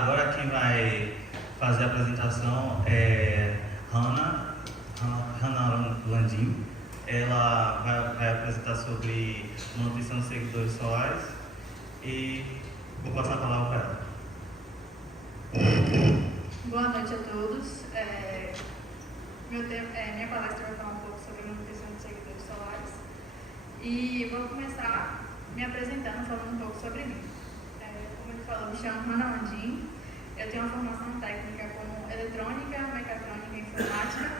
Agora quem vai fazer a apresentação é Hannah Landim. Ela vai apresentar sobre manutenção de seguidores solares e vou passar a palavra para ela. Boa noite a todos. Minha palestra vai falar um pouco sobre manutenção de seguidores solares e vou começar me apresentando, falando um pouco sobre mim. Como ele falou, me chamo Hannah Landim. Eu tenho uma formação técnica como eletrônica, mecatrônica e informática.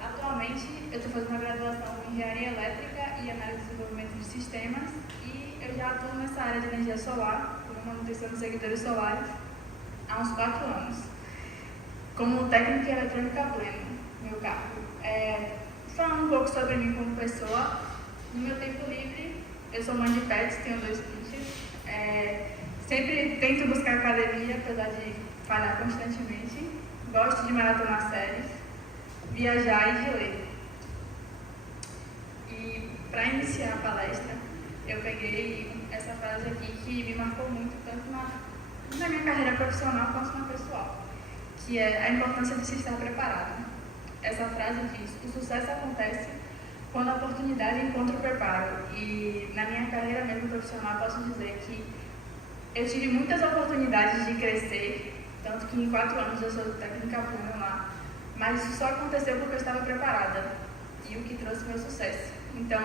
Atualmente, eu estou fazendo uma graduação em engenharia elétrica e análise de desenvolvimento de sistemas e eu já atuo nessa área de energia solar, como manutenção de seguidores solares, há uns 4 anos, como técnica em eletrônica pleno, meu cargo. Falando um pouco sobre mim como pessoa, no meu tempo livre, eu sou mãe de pets, tenho 2 pinches, sempre tento buscar academia, apesar de falhar constantemente, gosto de maratonar séries, viajar e de ler. E para iniciar a palestra, eu peguei essa frase aqui que me marcou muito, tanto na minha carreira profissional quanto na pessoal, que é a importância de se estar preparado. Essa frase diz: o sucesso acontece quando a oportunidade encontra o preparo. E na minha carreira mesmo profissional, posso dizer que eu tive muitas oportunidades de crescer, tanto que em 4 anos eu sou técnica plena lá, mas isso só aconteceu porque eu estava preparada e o que trouxe meu sucesso. Então,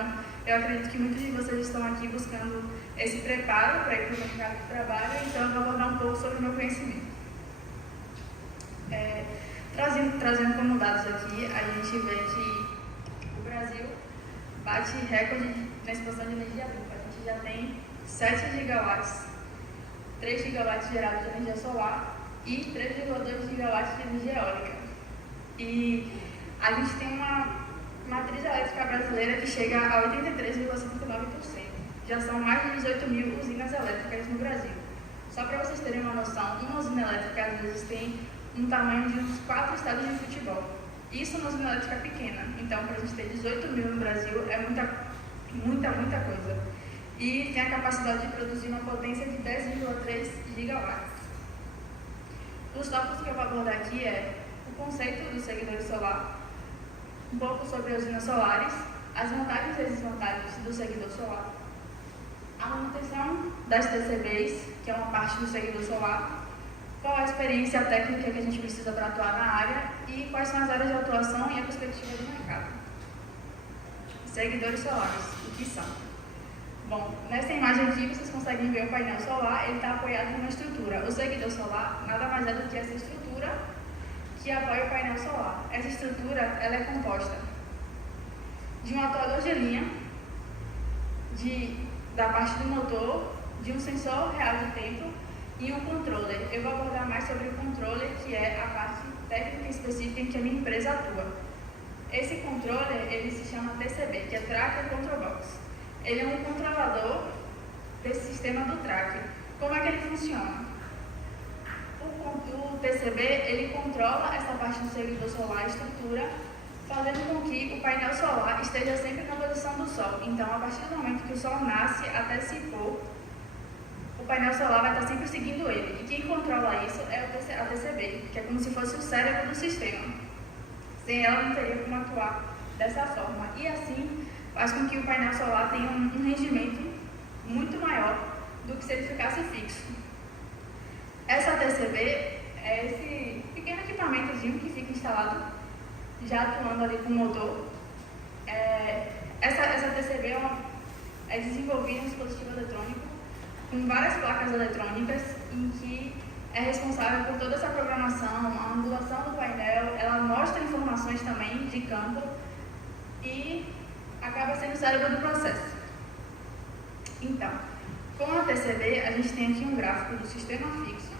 eu acredito que muitos de vocês estão aqui buscando esse preparo para ir para o mercado de trabalho, então eu vou abordar um pouco sobre o meu conhecimento. Trazendo como dados aqui, a gente vê que o Brasil bate recorde na expansão de energia limpa. A gente já tem 7 gigawatts, 3 gigawatts gerados de energia solar e 3,2 gigawatts de energia eólica. E a gente tem uma matriz elétrica brasileira que chega a 83,59%. Já são mais de 18 mil usinas elétricas no Brasil. Só para vocês terem uma noção, uma usina elétrica às vezes tem um tamanho de uns 4 estádios de futebol. Isso é uma usina elétrica pequena. Então, para a gente ter 18 mil no Brasil é muita coisa. E tem a capacidade de produzir uma potência de 10,3 gigawatts. Os tópicos que eu vou abordar aqui é o conceito do seguidor solar, um pouco sobre as usinas solares, as vantagens e desvantagens do seguidor solar, a manutenção das TCBs, que é uma parte do seguidor solar, qual a experiência técnica que a gente precisa para atuar na área e quais são as áreas de atuação e a perspectiva do mercado. Seguidores solares, o que são? Bom, nessa imagem aqui vocês conseguem ver o painel solar, ele está apoiado numa estrutura. O seguidor solar nada mais é do que essa estrutura que apoia o painel solar. Essa estrutura ela é composta de um atuador de linha, da parte do motor, de um sensor real de tempo e um controller. Eu vou abordar mais sobre o controller, que é a parte técnica específica em que a minha empresa atua. Esse controller, ele se chama TCB, que é Tracker Control Box. Ele é um controlador desse sistema do tracker. Como é que ele funciona? O TCB, ele controla essa parte do seguidor solar, a estrutura, fazendo com que o painel solar esteja sempre na posição do Sol. Então, a partir do momento que o Sol nasce até se pôr, o painel solar vai estar sempre seguindo ele. E quem controla isso é a TCB, que é como se fosse o cérebro do sistema. Sem ela, não teria como atuar dessa forma. E assim, faz com que o painel solar tenha um rendimento muito maior do que se ele ficasse fixo. Essa TCB é esse pequeno equipamentozinho que fica instalado, já atuando ali com o motor. Essa TCB é desenvolvida em um dispositivo eletrônico com várias placas eletrônicas em que é responsável por toda essa programação, a angulação do painel, ela mostra informações também de campo e acaba sendo o cérebro do processo. Então, com a TCB, a gente tem aqui um gráfico do sistema fixo,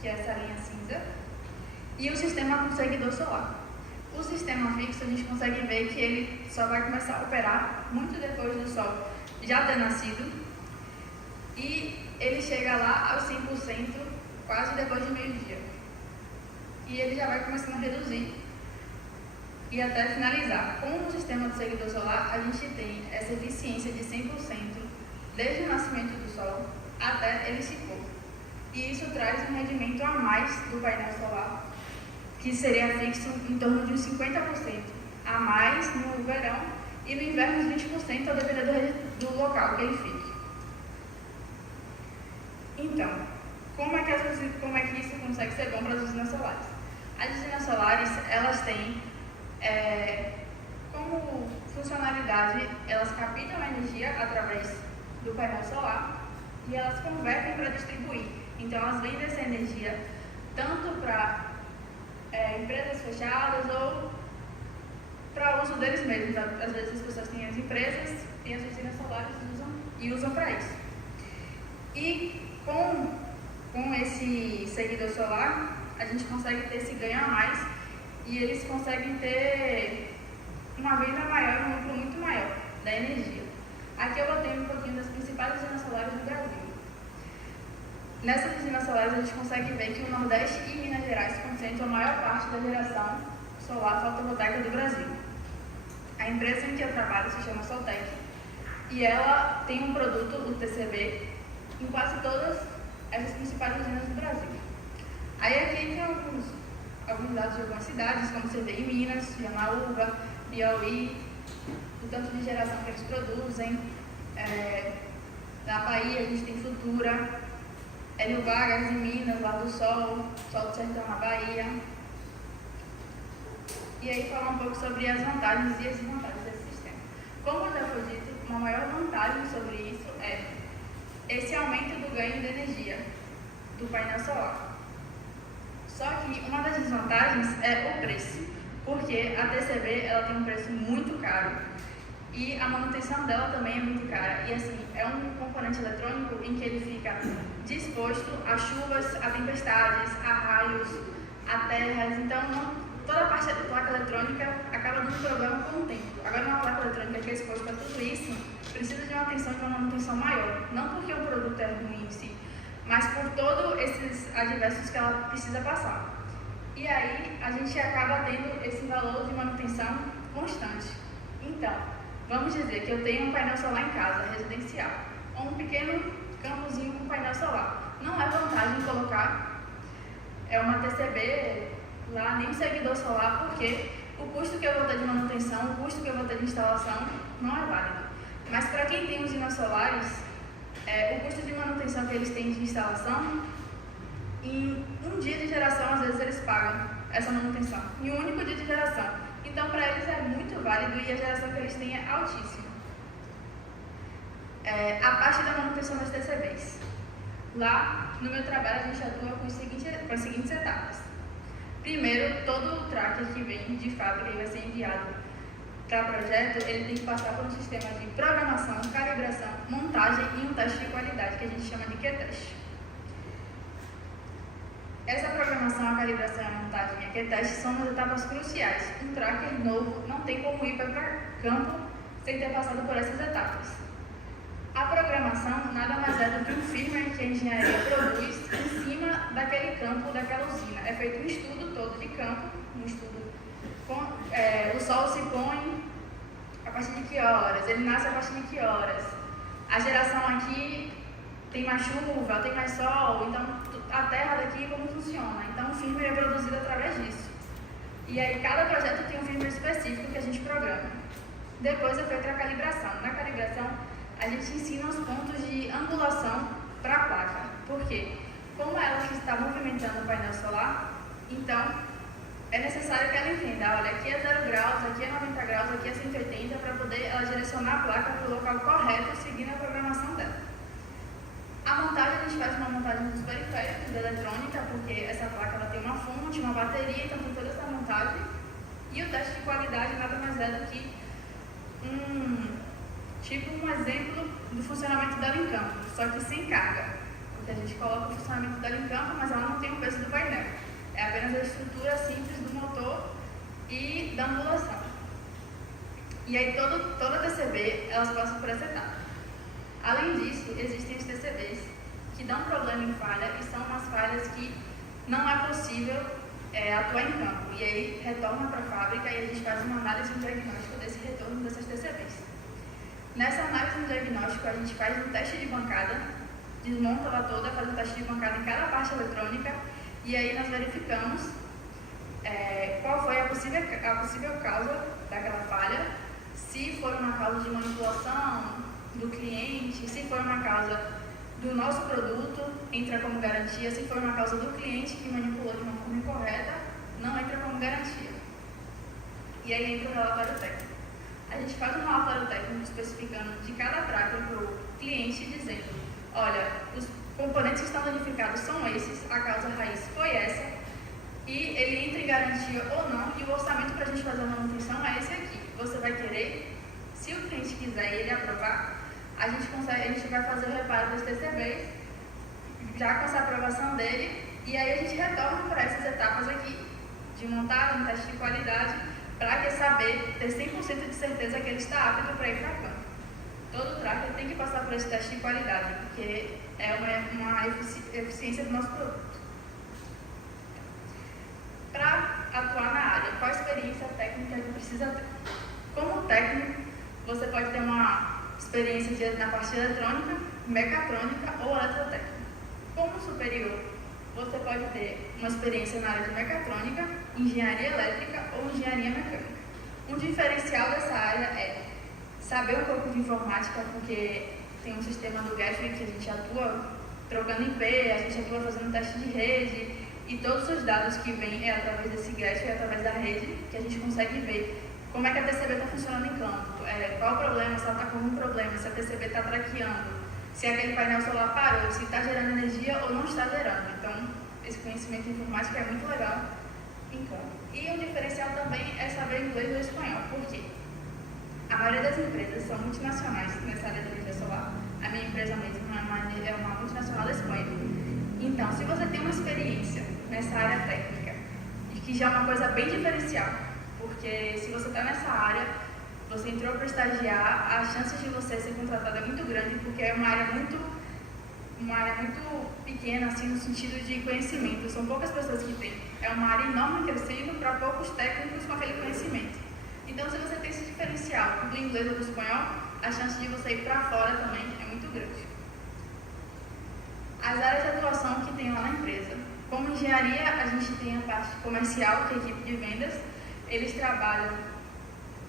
que é essa linha cinza, e o sistema com seguidor solar. O sistema fixo, a gente consegue ver que ele só vai começar a operar muito depois do Sol já ter nascido, e ele chega lá aos 100% quase depois de meio-dia. E ele já vai começando a reduzir e até finalizar. Com o sistema de seguidor solar, a gente tem essa eficiência de 100% desde o nascimento do Sol até ele se pôr. e isso traz um rendimento a mais do painel solar, que seria fixo em torno de uns 50% a mais no verão e no inverno uns 20%, a depender do local que ele fique. Então, como é que isso consegue ser bom para as usinas solares? As usinas solares, elas têm como funcionalidade, elas captam a energia através do painel solar e elas convertem para distribuir. Então, elas vendem essa energia tanto para empresas fechadas ou para uso deles mesmos. Às vezes as pessoas têm as empresas, têm as usinas solares e usam para isso. E com esse seguidor solar, a gente consegue ter esse ganho a mais e eles conseguem ter uma venda maior, um lucro muito maior da energia. Aqui eu botei um pouquinho das principais usinas solares do Brasil. Nessas usinas solares a gente consegue ver que o Nordeste e Minas Gerais concentram a maior parte da geração solar fotovoltaica do Brasil. A empresa em que eu trabalho se chama Soltec e ela tem um produto, o TCB, em quase todas essas principais usinas do Brasil. Aí aqui tem alguns dados de algumas cidades, como você vê em Minas, Janaúba, Piauí, o tanto de geração que eles produzem. Na Bahia a gente tem Futura, Hélio Vargas em Minas, lá do Sol do Sertão na Bahia. E aí falar um pouco sobre as vantagens e as desvantagens desse sistema. Como já foi dito, uma maior vantagem sobre isso é esse aumento do ganho de energia do painel solar. Só que uma das desvantagens é o preço, porque a TCB ela tem um preço muito caro e a manutenção dela também é muito cara. E assim, é um componente eletrônico em que ele fica disposto a chuvas, a tempestades, a raios, a terras. Então, toda a parte da placa eletrônica acaba dando problema com o tempo. Agora, uma placa eletrônica que é exposta a tudo isso precisa de uma atenção e uma manutenção maior. Não porque o produto é ruim em si, mas por todos esses adversos que ela precisa passar. E aí, a gente acaba tendo esse valor de manutenção constante. Então, vamos dizer que eu tenho um painel solar em casa, residencial, ou um pequeno campozinho com painel solar. Não é vantagem colocar uma TCB lá, nem um seguidor solar, porque o custo que eu vou ter de manutenção, o custo que eu vou ter de instalação não é válido. Mas para quem tem usinas solares, o custo de manutenção que eles têm de instalação, em um dia de geração, às vezes eles pagam essa manutenção, em um único dia de geração. Então, para eles é muito válido e a geração que eles têm é altíssima. A parte da manutenção das TCBs. Lá, no meu trabalho, a gente atua com as seguintes etapas. Primeiro, todo o tracker que vem de fábrica e vai ser enviado para projeto, ele tem que passar por um sistema de programação, calibração, montagem e um teste de qualidade, que a gente chama de Q-teste. Essa programação, a calibração, a montagem e a Q-teste são as etapas cruciais. Um tracker novo não tem como ir para campo sem ter passado por essas etapas. A programação nada mais é do que um firmware que a engenharia produz em cima daquele campo, daquela usina. É feito um estudo todo de campo, um estudo o sol se põe a partir de que horas, ele nasce a partir de que horas, a geração aqui tem mais chuva, tem mais sol, então a terra daqui como funciona. Então o firmware é produzido através disso. E aí cada projeto tem um firmware específico que a gente programa. Depois é feita a calibração. Na calibração a gente ensina os pontos de angulação para a placa. Por quê? Como ela está movimentando o painel solar, então é necessário que ela entenda, olha, aqui é 0 graus, aqui é 90 graus, aqui é 180, para poder ela direcionar a placa para o local correto, seguindo a programação dela. A montagem, a gente faz uma montagem dos periféricos da eletrônica, porque essa placa ela tem uma fonte, uma bateria, então tem toda essa montagem. E o teste de qualidade nada mais é do que um exemplo do funcionamento dela em campo, só que sem carga. Porque a gente coloca o funcionamento dela em campo, mas ela não tem o peso do painel. É apenas a estrutura simples do motor e da angulação. E aí toda TCB, elas passam por essa etapa. Além disso, existem os TCBs que dão problema em falha e são umas falhas que não é possível atuar em campo. E aí retorna para a fábrica e a gente faz uma análise e um diagnóstico desse retorno dessas TCBs. Nessa análise e diagnóstico, a gente faz um teste de bancada, desmonta ela toda, faz um teste de bancada em cada parte eletrônica e aí nós verificamos qual foi a possível causa daquela falha, se foi uma causa de manipulação do cliente, se foi uma causa do nosso produto, entra como garantia, se foi uma causa do cliente que manipulou de uma forma incorreta, não entra como garantia. E aí entra o relatório técnico. A gente faz um relatório técnico especificando de cada tracker para o cliente, dizendo, olha, os componentes que estão danificados são esses, a causa raiz foi essa, e ele entra em garantia ou não, e o orçamento para a gente fazer a manutenção é esse aqui. Você vai querer, se o cliente quiser e ele aprovar, a gente vai fazer o reparo dos TCBs, já com essa aprovação dele, e aí a gente retorna para essas etapas aqui, de montagem, teste de qualidade, para ter 100% de certeza que ele está apto para ir para campo. Todo tracker tem que passar por esse teste de qualidade, porque é uma eficiência do nosso produto. Para atuar na área, qual a experiência técnica que precisa ter? Como técnico, você pode ter uma experiência na parte eletrônica, mecatrônica ou eletrotécnica. Como superior, você pode ter uma experiência na área de mecatrônica, engenharia elétrica ou engenharia mecânica. Um diferencial dessa área é saber um pouco de informática, porque tem um sistema do Gateway que a gente atua trocando IP, a gente atua fazendo teste de rede, e todos os dados que vêm através desse Gateway, através da rede, que a gente consegue ver como é que a TCB está funcionando em campo, qual o problema, se ela está com algum problema, se a TCB está traqueando, se aquele painel solar parou, se está gerando energia ou não está gerando. Então, esse conhecimento informático é muito legal em campo. E um diferencial também é saber inglês ou espanhol. Por quê? A maioria das empresas são multinacionais nessa área de energia solar. A minha empresa mesmo é uma multinacional da Espanha. Então, se você tem uma experiência nessa área técnica, e que já é uma coisa bem diferencial, porque se você está nessa área, você entrou para estagiar, a chance de você ser contratado é muito grande, porque é uma área muito pequena, assim, no sentido de conhecimento. São poucas pessoas que têm. É uma área enorme crescendo para poucos técnicos com aquele conhecimento. Então, se você tem esse diferencial do inglês ou do espanhol, a chance de você ir para fora também é muito grande. As áreas de atuação que tem lá na empresa. Como engenharia, a gente tem a parte comercial, que é a equipe de vendas. Eles trabalham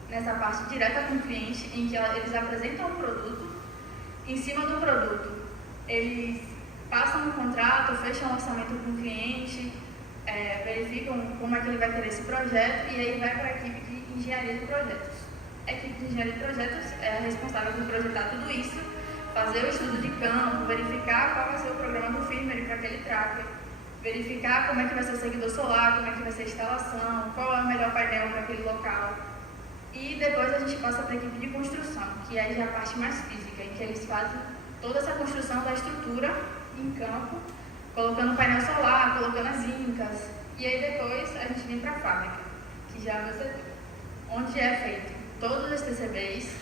nessa parte direta com o cliente, em que eles apresentam o produto. Em cima do produto, eles passam um contrato, fecham um orçamento com o cliente, verificam como é que ele vai querer esse projeto, e aí vai para a equipe de engenharia de projetos. A equipe de engenharia de projetos é responsável por projetar tudo isso, fazer o estudo de campo, verificar qual vai ser o programa do firmware para aquele tracker, verificar como é que vai ser o seguidor solar, como é que vai ser a instalação, qual é o melhor painel para aquele local. E depois a gente passa para a equipe de construção, que aí já é a parte mais física, em que eles fazem toda essa construção da estrutura em campo, colocando painel solar, colocando as incas. E aí depois a gente vem para a fábrica, que já é o meu setor, onde é feito todos os TCBs,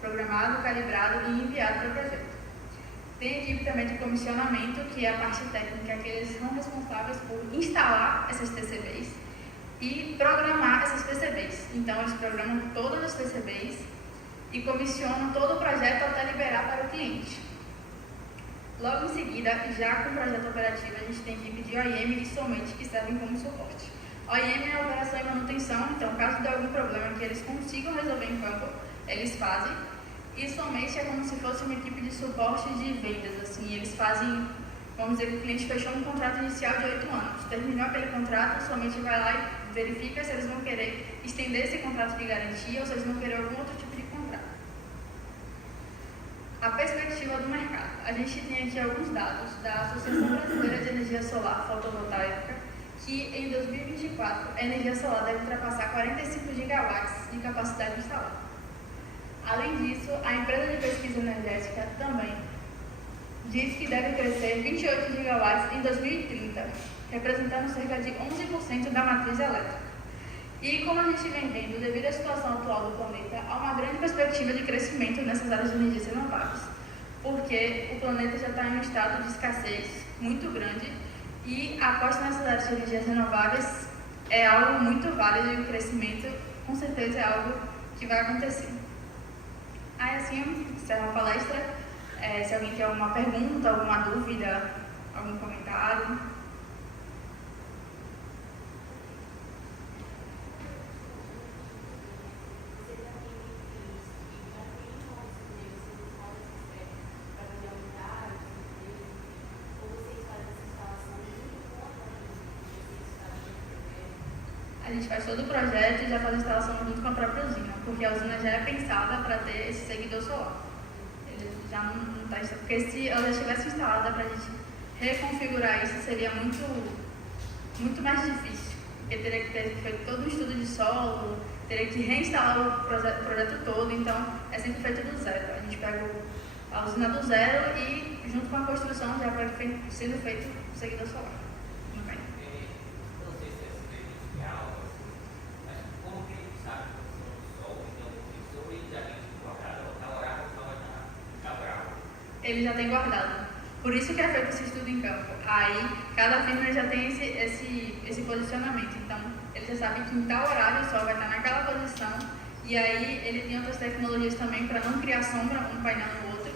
programado, calibrado e enviado para o projeto. Tem a equipe também de comissionamento, que é a parte técnica, que eles são responsáveis por instalar essas TCBs e programar essas TCBs. Então, eles programam todas as TCBs e comissionam todo o projeto até liberar para o cliente. Logo em seguida, já com o projeto operativo, a gente tem equipe de OEM e de somente que servem como suporte. OEM é a operação e manutenção, então caso de algum problema que eles consigam resolver em campo, eles fazem. E somente é como se fosse uma equipe de suporte de vendas, assim, eles fazem, vamos dizer que o cliente fechou um contrato inicial de 8 anos, terminou aquele contrato, somente vai lá e verifica se eles vão querer estender esse contrato de garantia ou se eles vão querer algum outro tipo de contrato. A perspectiva do mercado. A gente tem aqui alguns dados da Associação Brasileira de Energia Solar Fotovoltaica, que em 2024 a energia solar deve ultrapassar 45 gigawatts de capacidade instalada. Além disso, a empresa de pesquisa energética também diz que deve crescer 28 gigawatts em 2030, representando cerca de 11% da matriz elétrica. E como a gente vem vendo, devido à situação atual do planeta, há uma grande perspectiva de crescimento nessas áreas de energias renováveis, porque o planeta já está em um estado de escassez muito grande e a aposta nessas áreas de energias renováveis é algo muito válido e o crescimento, com certeza, é algo que vai acontecer. Aí, assim, encerro a palestra. Se alguém tem alguma pergunta, alguma dúvida, algum comentário. gente faz todo o projeto e já faz a instalação junto com a própria usina, porque a usina já é pensada para ter esse seguidor solar. Ele já não está instalado, porque se ela já estivesse instalada para a gente reconfigurar isso seria muito mais difícil, porque teria que ter feito todo um estudo de solo, teria que reinstalar o projeto todo, então é sempre feito do zero. A gente pega a usina do zero e junto com a construção já vai sendo feito o seguidor solar. Ele já tem guardado. Por isso que é feito esse estudo em campo. Aí, cada firma já tem esse posicionamento. Então, ele já sabe que em tal horário o sol vai estar naquela posição. E aí, ele tem outras tecnologias também para não criar sombra um painel no outro.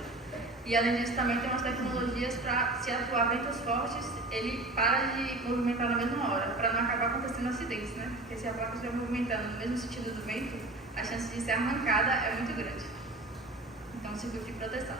E, além disso, também tem umas tecnologias para, se atuar ventos fortes, ele para de movimentar na mesma hora, para não acabar acontecendo acidentes, né? Porque se a placa estiver movimentando no mesmo sentido do vento, a chance de ser arrancada é muito grande. Então, circuito de proteção.